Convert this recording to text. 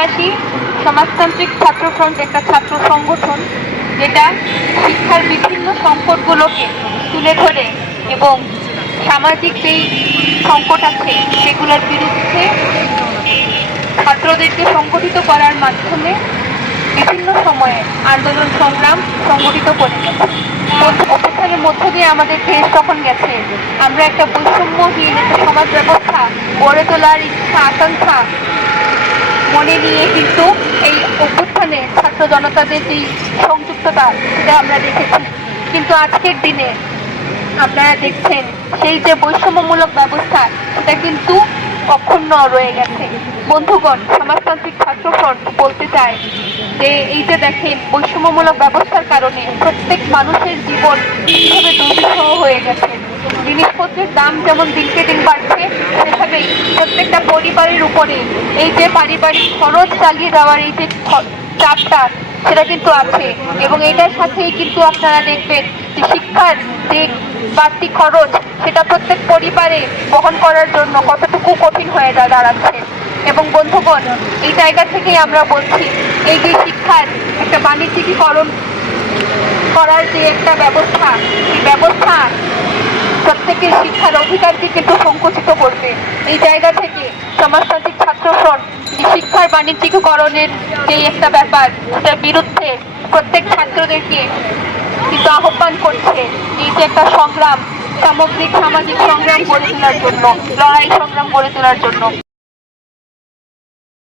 পাশাপাশি সমাজতান্ত্রিক ছাত্র ফ্রন্ট একটা ছাত্র সংগঠন যেটা শিক্ষার বিভিন্ন সংকটগুলোকে তুলে ধরে এবং সামাজিক যেই সংকট আছে সেগুলোর বিরুদ্ধে ছাত্রদেরকে সংগঠিত করার মাধ্যমে বিভিন্ন সময়ে আন্দোলন সংগ্রাম সংগঠিত করে গেছে। অভ্যুত্থানের মধ্য দিয়ে আমাদের দেশ তখন গেছে। আমরা একটা বৈষম্যহীন একটা সমাজ ব্যবস্থা গড়ে তোলার ইচ্ছা, আকাঙ্ক্ষা মনে নিয়ে কিন্তু এই অভ্যুত্থানে ছাত্র জনতাদের যেই সংযুক্ততা, সেটা আমরা দেখেছি। কিন্তু আজকের দিনে আপনারা দেখছেন, সেই যে বৈষম্যমূলক ব্যবস্থা, সেটা কিন্তু অক্ষুণ্ণ রয়ে গেছে। বন্ধুগণ, সমাজতান্ত্রিক ছাত্র ফ্রন্ট বলতে চায় যে, এই যে দেখেন, বৈষম্যমূলক ব্যবস্থার কারণে প্রত্যেক মানুষের জীবন কীভাবে দুর্বিষহ হয়ে গেছে। জিনিসপত্রের দাম যেমন দিনকে দিন বাড়ছে প্রত্যেকটা পরিবারের উপরে এই যে পারিবারিক খরচ চালিয়ে দেওয়ার এই যে চাপটা, সেটা কিন্তু আছে। এবং এটার সাথেই কিন্তু আপনারা দেখবেন যে শিক্ষার যে বাড়তি খরচ, সেটা প্রত্যেক পরিবারে বহন করার জন্য কতটুকু কঠিন হয়ে দাঁড়াচ্ছে। এবং বন্ধুগণ, এই জায়গা থেকেই আমরা বলছি, এই যে শিক্ষার একটা বাণিজ্যিকীকরণ করার যে একটা ব্যবস্থা সেই ব্যবস্থা প্রত্যেকের শিক্ষার অধিকারকে কিন্তু সংকুচিত করবে এই জায়গা থেকে যে শিক্ষার বাণিজ্যিকরণের যে একটা ব্যাপার সেটার বিরুদ্ধে প্রত্যেক ছাত্রদেরকে কিন্তু আহ্বান করছে এই যে একটা সংগ্রাম, সামগ্রিক সামাজিক সংগ্রাম গড়ে তোলার জন্য, লড়াই সংগ্রাম গড়ে তোলার জন্য।